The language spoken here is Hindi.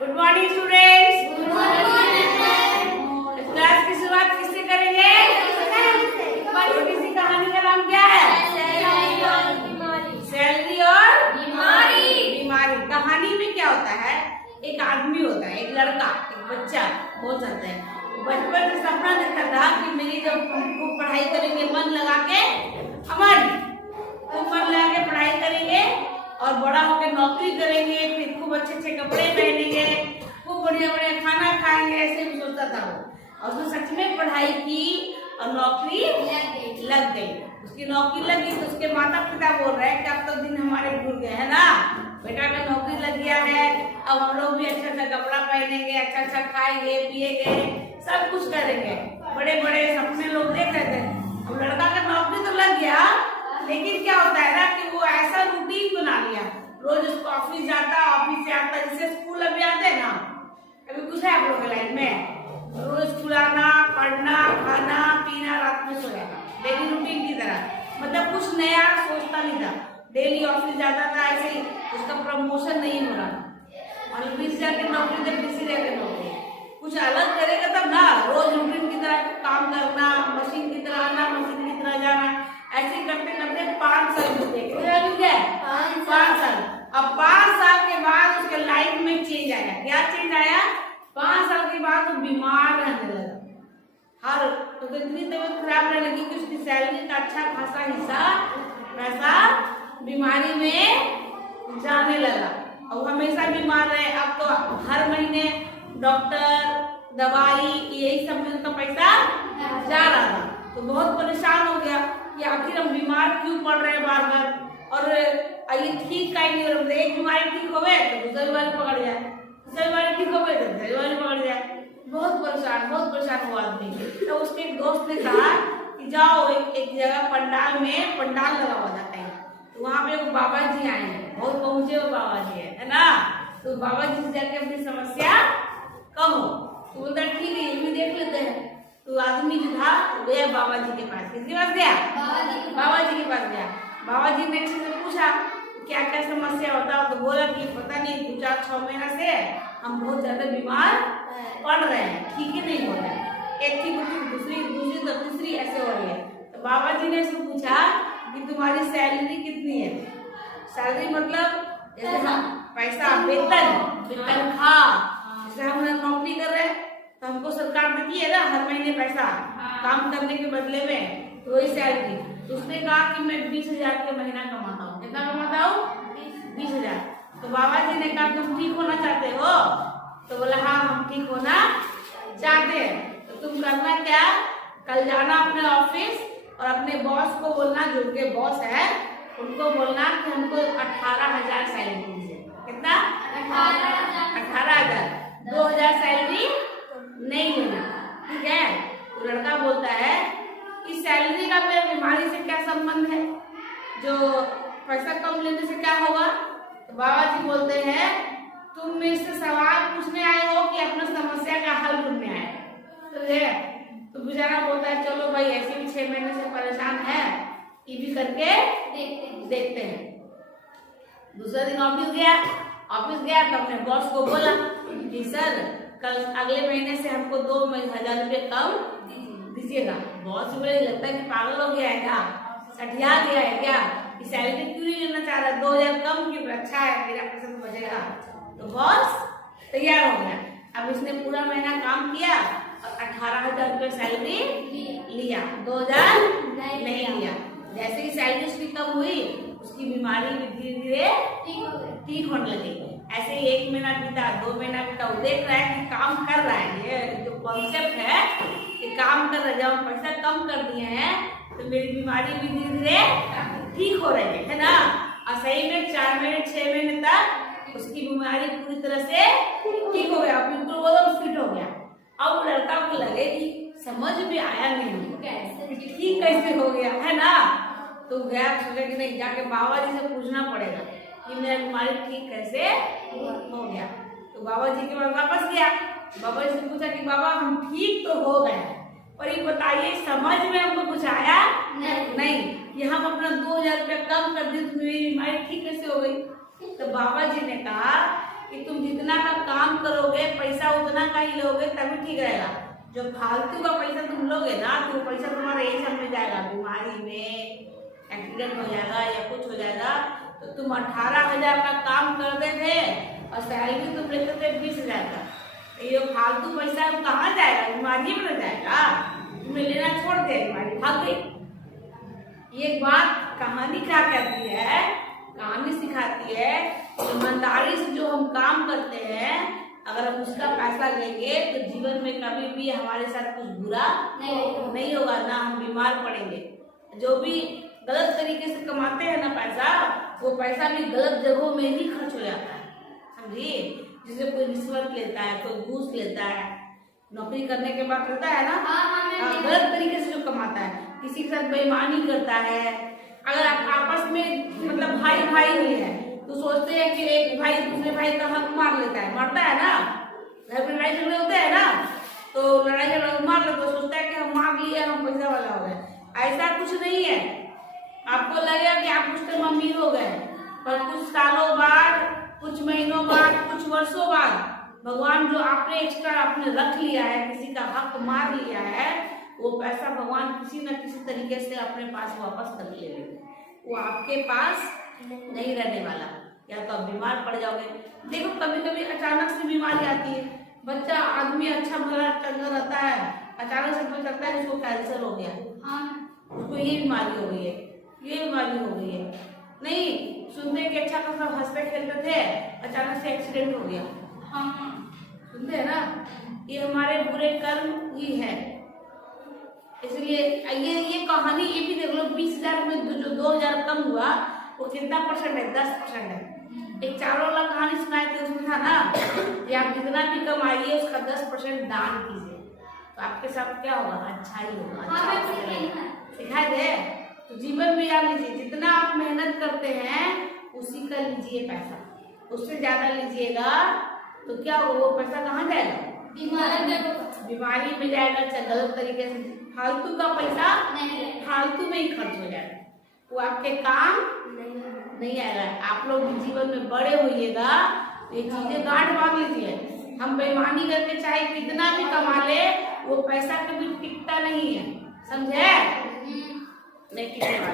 Good morning students. Good morning. Class की शुरुआत किससे करेंगे? छोटी सी कहानी का नाम क्या है? सैलरी और बीमारी। कहानी में क्या होता है, एक आदमी होता है, एक लड़का, एक बच्चा हो जाता है। बचपन से सपना देखता था कि मेरी जब खूब पढ़ाई करेंगे मन लगा के, खूब मन लगा के पढ़ाई करेंगे और बड़ा होकर नौकरी करेंगे, फिर खूब अच्छे अच्छे कपड़े पहनेंगे, खूब बढ़िया बढ़िया खाना खाएंगे, ऐसे भी सोचता था वो। और उसने सच में पढ़ाई की और नौकरी लग गई। उसकी नौकरी लगी तो उसके माता पिता बोल रहे हैं कि अब तो दिन हमारे भूल गए है ना, बेटा का नौकरी लग गया है, अब हम लोग भी अच्छा अच्छा कपड़ा पहनेंगे, अच्छा अच्छा खाएंगे पिएंगे, सब कुछ करेंगे। बड़े बड़े सपने लोग देख रहे थे। अब लड़का का नौकरी तो लग गया, लेकिन क्या होता है ना कि वो ऐसा रूटीन बना लिया, रोज उसको ऑफिस जाता, ऑफिस से आता, जैसे स्कूल अभी आते हैं ना, अभी कुछ है आप लोग के लाइफ में, रोज स्कूल आना, पढ़ना, खाना पीना, रात में सो जाना, डेली रूटीन की तरह, मतलब कुछ नया सोचता नहीं था। डेली ऑफिस जाता था, ऐसे ही उसका प्रमोशन नहीं हो रहा, और ऑफिस जाके नौकरी जब बिजी रहते नौकरी, कुछ अलग करेगा तब ना। रोज रूटीन की तरह काम करना, मशीन की तरह आना, मशीन की तरह जाना, ऐसे करते करते 5 साल बीते। कितने बीते? 5 साल। अब 5 साल के बाद उसके लाइफ में चेंज आया। क्या चेंज आया? 5 साल के बाद वो बीमार रहने लगा। तो इतनी तबीयत खराब रहने लगी कि उसकी सैलरी का अच्छा खासा हिस्सा पैसा बीमारी में जाने लगा और हमेशा बीमार रहे। अब तो हर महीने डॉक्टर, दवाई, यही सब में उसका पैसा जा रहा था। तो बहुत परेशान हो गया कि आखिर हम बीमार क्यों पड़ रहे हैं बार बार, और ये ठीक का ही नहीं हो रहा। एक बीमारी ठीक हो गए तो दूसरी बीमारी पकड़ जाए, दूसरी बीमारी ठीक हो गए तो दूसरी बीमारी पकड़ जाए। बहुत परेशान हुआ आदमी। तो उसके एक दोस्त ने कहा कि जाओ एक जगह पंडाल लगा हुआ था कहीं, तो वहाँ पे एक बाबा जी आए हैं, बहुत पहुंचे हुए बाबा जी है ना। तो बाबा जी से जाके अपनी समस्या कहो, तो बोलता ठीक है ये भी देख लेते हैं। तो आदमी जो था गया बाबा जी के पास। किसके पास गया? बाबा जी के पास गया। बाबा जी ने अच्छे से पूछा क्या क्या समस्या होता है, तो बोला कि पता नहीं 2-4-6 महीना से हम बहुत ज्यादा बीमार पड़ रहे हैं, ठीक ही नहीं हो रहा है, एक ठीक होती दूसरी तो तीसरी ऐसे हो रही है। तो बाबा जी ने उसको पूछा कि तुम्हारी सैलरी कितनी है? सैलरी मतलब जैसे हम पैसा, वेतन, जैसे हम नौकरी कर रहे हैं तो हमको सरकार देती है ना हर महीने पैसा काम करने के बदले में, तो वही सैलरी। तो उसने कहा कि मैं 20,000 के महीना कमाता हूँ। कितना कमाता हूँ? 20,000। तो बाबा जी ने कहा तुम ठीक होना चाहते हो? तो बोला हाँ हम ठीक होना चाहते हैं। तो तुम करना क्या, कल जाना अपने ऑफिस और अपने बॉस को बोलना, जो उनके बॉस है उनको बोलना कि हमको 18,000 सैलरी दीजिए। कितना? 18,000। 2,000 सैलरी नहीं लेना, ठीक है। तो लड़का बोलता है कि सैलरी का मेरे बीमारी से क्या संबंध है, जो पैसा कम लेने से क्या होगा? तो बाबा जी बोलते हैं तुम मेरे से सवाल पूछने आए हो कि अपना समस्या का हल ढूंढने आए? तो बेचारा बोलता है चलो भाई ऐसे भी 6 महीने से परेशान है, ये भी करके देखते हैं। दूसरा दिन ऑफिस गया तो अपने बॉस को बोला कि सर कल अगले महीने से हमको 2,000 रुपये कम दीजिएगा। बॉस मुझे लगता है कि पागल हो गया है क्या, सठिया गया है क्या, कि सैलरी क्यों नहीं लेना चाह रहा, 2,000 कम की अच्छा है, मेरा पैसा तो बचेगा। तो बॉस तैयार हो गया। अब इसने पूरा महीना काम किया और 18,000 रुपये सैलरी लिया, 2,000 नहीं लिया। जैसे ही सैलरी उसकी कम हुई उसकी बीमारी भी धीरे धीरे ठीक होने लगी। ऐसे ही 1 महीना बीता, 2 महीना बीता, वो देख रहा है कि काम कर रहा है, ये जो कॉन्सेप्ट है कि काम कर रहा है, जब हम पैसा कम कर दिए हैं तो मेरी बीमारी भी धीरे धीरे ठीक हो रही है ना। और सही में 4 महीने 6 महीने तक उसकी बीमारी पूरी तरह से ठीक हो गया, बिल्कुल वो फिट हो गया। अब लड़का को लगे कि समझ में आया नहीं ठीक कैसे हो गया है ना। तो गया, सोचा कि नहीं जाके बाबा जी से पूछना पड़ेगा कि मेरा बीमारी ठीक कैसे हो गया। तो बाबा जी के पास वापस गया, बाबा जी से पूछा कि बाबा हम ठीक तो हो गए, और ये बताइए समझ में हमको कुछ आया नहीं कि हम अपना 2,000 रुपया कम कर दिए तो मेरी बीमारी ठीक कैसे हो गई। तो बाबा जी ने कहा कि तुम जितना का काम करोगे पैसा उतना का ही लोगे तभी ठीक रहेगा। जो फालतू का पैसा तुम लोगे ना तो वो पैसा तुम्हारा यही सब में जाएगा, बीमारी में एक्सीडेंट हो जाएगा या कुछ हो जाएगा। तो तुम 18,000 का काम करते थे और सैलरी तुम लेते थे 20,000 का, तो ये फालतू पैसा कहाँ जाएगा, बीमारी में न जाएगा। तुम्हें लेना छोड़ दे, बीमारी भाग गई। ये बात कहानी क्या कहती है, कहानी सिखाती है ईमानदारी से जो हम काम करते हैं अगर हम उसका पैसा लेंगे तो जीवन में कभी भी हमारे साथ कुछ बुरा नहीं होगा, ना हम बीमार पड़ेंगे। जो भी गलत तरीके से कमाते हैं ना पैसा, वो पैसा भी गलत जगहों में ही खर्च हो जाता है, समझिए। जिसे कोई रिश्वत लेता है, कोई घूस लेता है, नौकरी करने के बाद करता है ना, गलत तरीके से जो कमाता है, किसी के साथ बेईमानी करता है। अगर आप आपस में मतलब भाई भाई हुई है तो सोचते हैं कि एक भाई दूसरे भाई का हक मार लेता है, मारता है ना, घर में लड़ाई झगड़े होते हैं ना, तो लड़ाई झगड़ा मार लेते, तो सोचता है कि हम मार लिए, हम पैसा वाला हो गए। ऐसा कुछ नहीं है। आपको लगेगा कि आप कुछ टाइम अमीर हो गए, पर कुछ सालों बाद, कुछ महीनों बाद, कुछ वर्षों बाद भगवान जो आपने एक्स्ट्रा आपने रख लिया है, किसी का हक मार लिया है, वो पैसा भगवान किसी न किसी तरीके से अपने पास वापस कर लेंगे। वो आपके पास नहीं रहने वाला, या तो आप बीमार पड़ जाओगे। देखो कभी कभी अचानक से बीमारी आती है, बच्चा आदमी अच्छा भला चंगा रहता है, अचानक से पता चलता है उसको कैंसर हो गया, उसको ये बीमारी हो गई है, ये बीमारी हो गई है। नहीं सुनते कि अच्छा खासा हंसते खेलते थे, अचानक से एक्सीडेंट हो गया। सुनते हैं ना, ये हमारे बुरे कर्म ही है। इसलिए ये कहानी ये भी देख लो, 20,000 में जो 2,000 कम हुआ वो कितना परसेंट है, 10% है। एक चारों वाला कहानी सुनाए थे, उसमें था ना कि आप जितना भी कमाइए उसका 10% दान कीजिए, तो आपके साथ क्या होगा, अच्छा ही होगा। सिखाए थे तो जीवन में याद लीजिए, जितना आप मेहनत करते हैं उसी का लीजिए पैसा, उससे ज्यादा लीजिएगा तो क्या होगा, वो पैसा कहाँ जाएगा, बीमारी में जाएगा, गलत तरीके से फालतू का पैसा फालतू में ही खर्च हो जाएगा, वो आपके काम नहीं आएगा। आप लोग भी जीवन में बड़े होइएगा, ये चीजें गांठ बांध लीजिए। हम बेईमानी करके चाहे कितना भी कमा ले, वो पैसा कभी टिकता नहीं है, समझे, नहीं टिकने वाला।